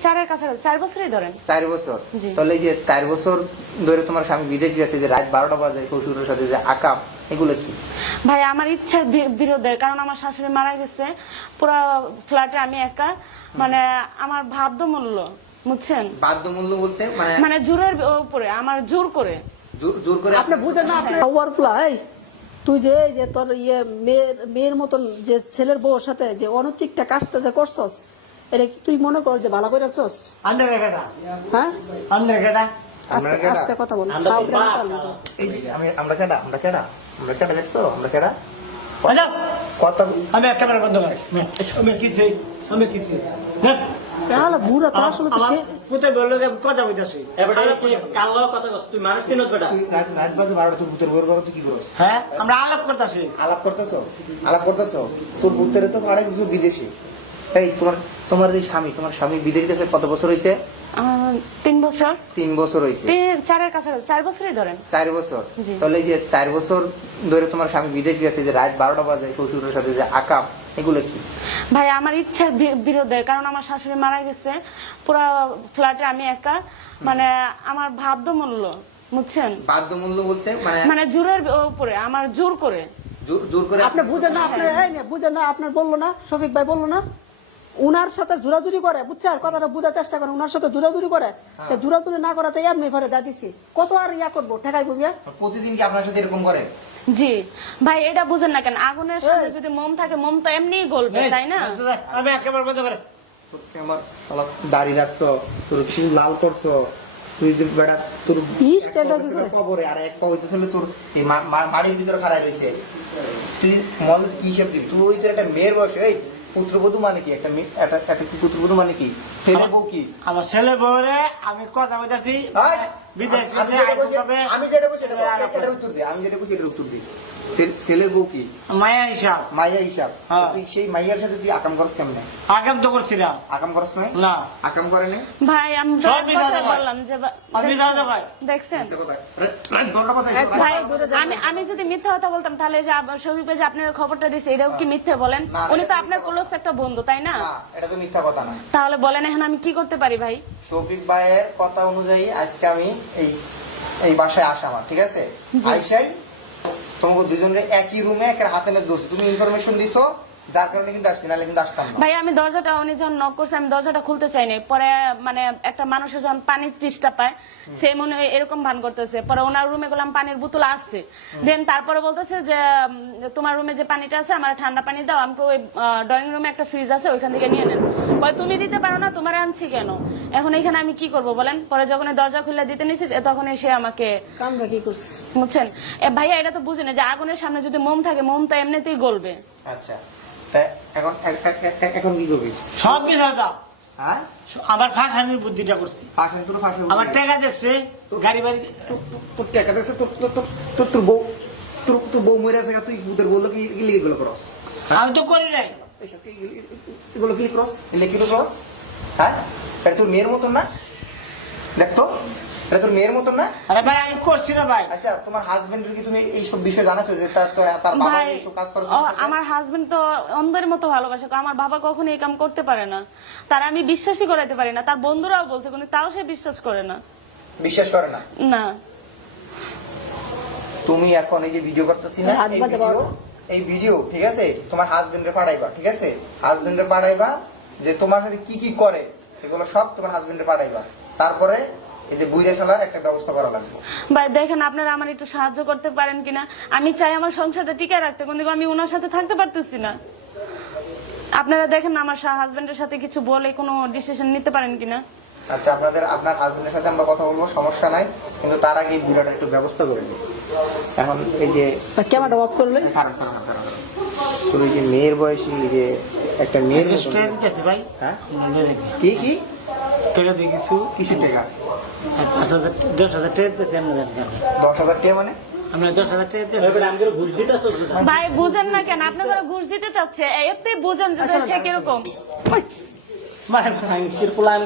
চারের কাছাকাছি চার বছরই ধরেন। চার বছর? তাহলে যে চার বছর ধরে তোমার স্বামী বিদেশ গেছে যে রাত বারোটা বাজে শ্বশুরের সাথে যে আকাম এগুলো কি? ভাই আমার ইচ্ছার কারণ আমার শাশুড়ি মারা গেছে পুরো ফ্ল্যাটে আমি একা। মানে আমার বাধ্য মূল্য বুঝছেন? বাধ্যমূল্য বলছে মানে মানে জোরের উপরে আমার জোর করে। জোর- করে আপনি বুঝেন না আপনি ওভারফ্লো এই তুই যে যে তোর ইয়ে মেয়ের মেয়ের মতন যে ছেলের বউর সাথে যে অনৈতিকটা কাজটা যে করছস এটা কি তুই মনে কর যে ভালো করে চস? হ্যাঁ? আস্তে আস্তে কথা বল। খাও তো প্রেম বাপ। তার মতো। এই যে আমি আমরা কেডা আমরা কেডা আমরা কেডা দেখছ? আমরা কেডা কত আমি এক ক্যামেরা বন্ধ করি। আমি কিছি আমি কিছি তাহলে বুড়া তো আসলে তো সে পুতে বলল যে কথা কইতাছি। এবারে কি কালো কথা কস তুই মানুষ চিনস বেটা। রাত রাত বাজে বারোটা তুই ভূতের বইয়ের কথা কি করছ হ্যাঁ? আমরা আলাপ করতেছি। আলাপ করতেছো? আলাপ করতেছো? তোর ভূতের তো পাড়ায় কিছু বিদেশি। এই তোমার তোমার যে স্বামী তোমার স্বামী বিদেশ গেছে কত বছর হয়েছে তিন বছর। তিন বছর হয়েছে চারের কাছাকাছি চার বছরই ধরেন। চার বছর? তাহলে যে চার বছর ধরে তোমার স্বামী বিদেশ গেছে যে রাত বারোটা বাজে শ্বশুরের সাথে যে আকাম এগুলো কি? ভাই আমার ইচ্ছার বি- বিরুদ্ধে কারণ আমার শাশুড়ি মারা গেছে। পুরো ফ্ল্যাটে আমি একা। মানে আমার বাধ্য মূল্য বুঝছেন? বাধ্যমূল্য বলছে মানে মানে জোরের উপরে আমার জোর করে। জোর- জোর করে আপনি বুঝেন না আপনি বুঝেন না আপনার বলল না শফিক ভাই বলল না? উনার সাথে জোরাজুরি করে বুঝছেন? কথাটা বোঝার চেষ্টা করে উনার সাথে জোরাজুরি করে। সে জোরাজুরি না করাতে এমনি ফেরে দা দিছি। কত আর ইয়া করব? ঠেকাই বুঝিয়া প্রতিদিন কি আপনার সাথে এরকম করে? জি। ভাই এটা বুঝেন না কেন আগুনের সাথে যদি মোম থাকে মোম তো এমনিই গলবে তাই না? আমি এক ক্যামেরা বন্ধ করে। আমার দাড়ি রাখছো? তোর লাল করছ? তুই বেড়া তোর? কবরে আর এক পা হইতেছে হলো তোর এই মা- মা- মাড়ির ভিতরে খাড়াই রয়েছে তুই মল কি হিসেব দিবি? তুই তোর একটা মেয়ের বয়সে এই। পুত্রবধূ মানে কি? একটা মেয়ে- একটা একটা কি পুত্রবধূ মানে কি? ছেলে বউ কি? আমার ছেলে বউরে আমি কথা বলতেছি ভাই, বিদেশ আমি- আমি যেটা বলছি- আমি যেটা বলছি সেটা বল। এটার উত্তর দে আমি যেটা বলছি এটার উত্তর দে। ছে- ছেলের বউ কি? মায়া হিসাব। মাইয়া হিসাব। হ্যাঁ। তুই সেই মাইয়ার সাথে তুই আকাম করস কেমনে? আগাম তো করছিলাম আকাম করস না। আকাম করে নে ভাই আমি তো। বললাম যে আমি বিধাতা ভাই। দেখছেন? ভাই আমি আমি যদি মিথ্যা কথা বলতাম তাহলে যে আবার যে আপনার খবরটা দিছে এটাও কি মিথ্যে বলেন? উনি তো আপনার ক্লোজ একটা বন্ধু তাই না? না, এটা তো মিথ্যা কথা না। তাহলে বলেন এখন আমি কি করতে পারি ভাই? শফিক ভাইয়ের কথা অনুযায়ী আজকে আমি এই এই বাসায় আসা আমার ঠিক আছে? আইসাই তোমাকে দুজনের একই রুমে একের হাতে দোষ। তুমি ইনফরমেশন দিছো যার কারণে কিন্তু আসছি নাহলে কিন্তু আসতাম না। ভাই আমি দরজাটা উনি যখন নক করছে আমি দরজাটা খুলতে চাইনি। পরে মানে একটা মানুষের যখন পানির তৃষ্টা পায় সে মনে হয় এরকম ভান করতেছে। পরে ওনার রুমে গেলাম পানির বোতল আসছে। দেন তারপরে বলতেছে যে তোমার রুমে যে পানিটা আছে আমার ঠান্ডা পানি দাও আমাকে ওই ড্রয়িং রুমে একটা ফ্রিজ আছে ওইখান থেকে নিয়ে নেন। পরে তুমি দিতে পারো না তোমার আনছি কেন? এখন এখানে আমি কি করব বলেন? পরে যখন দরজা খুলে দিতে নিছি তখন এসে আমাকে কামটা কি করছে। বুঝছেন? ভাইয়া এটা তো বুঝেন যে আগুনের সামনে যদি মোম থাকে মোম তো এমনিতেই গলবে। আচ্ছা। তা এখন কি করবি? সব কিছু হ্যাঁ? ফাঁসানির বুদ্ধিটা করছি। তোর আমার টাকা দেখছে গাড়ি বাড়ি তোর- তোর- তোর টাকা দেখছে তোর তোর তোর তোর তোর বউ তোর তোর বউ মরে আছে তুই বলল কি লিখে করস। আমি তো করি নাই। এগুলো কি ক্রস? এলে কি ক্রস? হ্যাঁ? এটা তোর মেয়ের মতন না? দেখ তো। এটা তোর মেয়ের মতন না? আরে ভাই আমি করছি না ভাই। আচ্ছা তোমার হাজবেন্ডের কি তুমি এইসব বিষয় জানাছো যে তার তোর তার বাবা ভাই এইসব কাজ করে ও, আমার হাজবেন্ড তো অন্ধের মতো ভালোবাসে আমার বাবা কখনো এই কাম করতে পারে না। তার আমি বিশ্বাসই করাইতে পারি না তার বন্ধুরাও বলছে কিন্তু তাও সে বিশ্বাস করে না। বিশ্বাস করে না? না। তুমি এখন এই যে ভিডিও করতেছি না এই ভিডিও এই ভিডিও ঠিক আছে? তোমার হাজবেন্ডে পাঠাইবা ঠিক আছে? হাজবেন্ডে পাঠাইবা যে তোমার সাথে কি কি করে এগুলো সব তোমার হাজবেন্ডে পাঠাইবা। তারপরে এই যে বুইরা শালার একটা ব্যবস্থা করা লাগবে। ভাই দেখেন আপনারা আমার একটু সাহায্য করতে পারেন কিনা। আমি চাই আমার সংসারটা টিকে রাখতে কিন্তু আমি ওনার সাথে থাকতে পারতেছি না। আপনারা দেখেন আমার হাজবেন্ডের সাথে কিছু বলে কোনো ডিসিশন নিতে পারেন কিনা? আচ্ছা আপনাদের আপনার হাজবেন্ডের সাথে আমরা কথা বলব সমস্যা নাই কিন্তু তার আগে এই বুড়াটা একটু ব্যবস্থা করে এখন এই যে ক্যামেরাটা অফ করলে? যে মেয়ের বয়সী যে একটা মেয়ের ভাই। হ্যাঁ। কি কি? টাকা দিয়ে কিছু কিসের টাকা। পাঁচ হাজার দশ হাজার টাকা। দশ হাজার টাকা মানে? আমরা দশ হাজার টাকা দিতেছি। করে ঘুষ দিতেছ ভাই বুঝেন না কেন? আপনারা ঘুষ দিতে চাচ্ছে এতে বুঝেন যে সে কীরকম। ভাই, আমি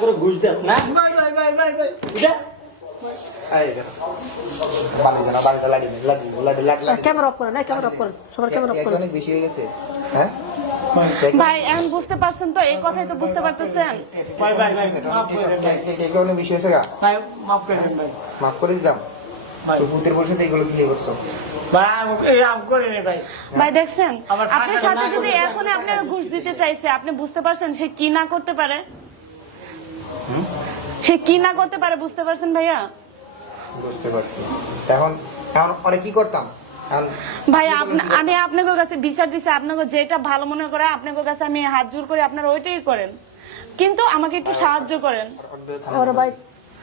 করে ঘুষ দিস না। ক্যামেরা অফ করেন ক্যামেরা অফ করেন সবার ক্যামেরা অফ করেন। অনেক বেশি হয়ে গেছে। হ্যাঁ? ভাই এখন বুঝতে পারছেন তো? এই কথাই তো বুঝতে পারতেছেন? ভাই, ভাই, ভাই, মাফ করে দেন, ভাই। কে কারণে বিষয় আছে ভাই মাফ করে দেন ভাই। মাফ করে দিতাম। ভাই। ভূতের বসে এগুলো ক্লিয়ার করছ। ভাই আমি- এই আম করে নে ভাই। ভাই দেখছেন? আপনার সাথে যদি এখন আপনার ঘুষ দিতে চাইছে আপনি বুঝতে পারছেন সে কি না করতে পারে? সে কি না করতে পারে বুঝতে পারছেন ভাইয়া? বুঝতে পারছি। এখন এখন পরে কি করতাম? ভাই আমি আপনাকে কাছে বিচার দিছি আপনাকে যেটা ভালো মনে করে আপনাকে কাছে আমি হাত জোর করি আপনারা ওইটাই করেন। কিন্তু আমাকে একটু সাহায্য করেন। ওর ভাই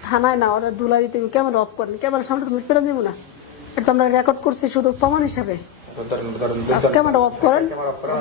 থানায় না ওরা দুলাই দিতে কেমন অফ করেন কেমন সামনে তুমি ফেরত দিব না। এটা তো আমরা রেকর্ড করছি শুধু প্রমাণ হিসাবে। কেমন ধরেন ক্যামেরা অফ করেন। ক্যামেরা অফ করেন।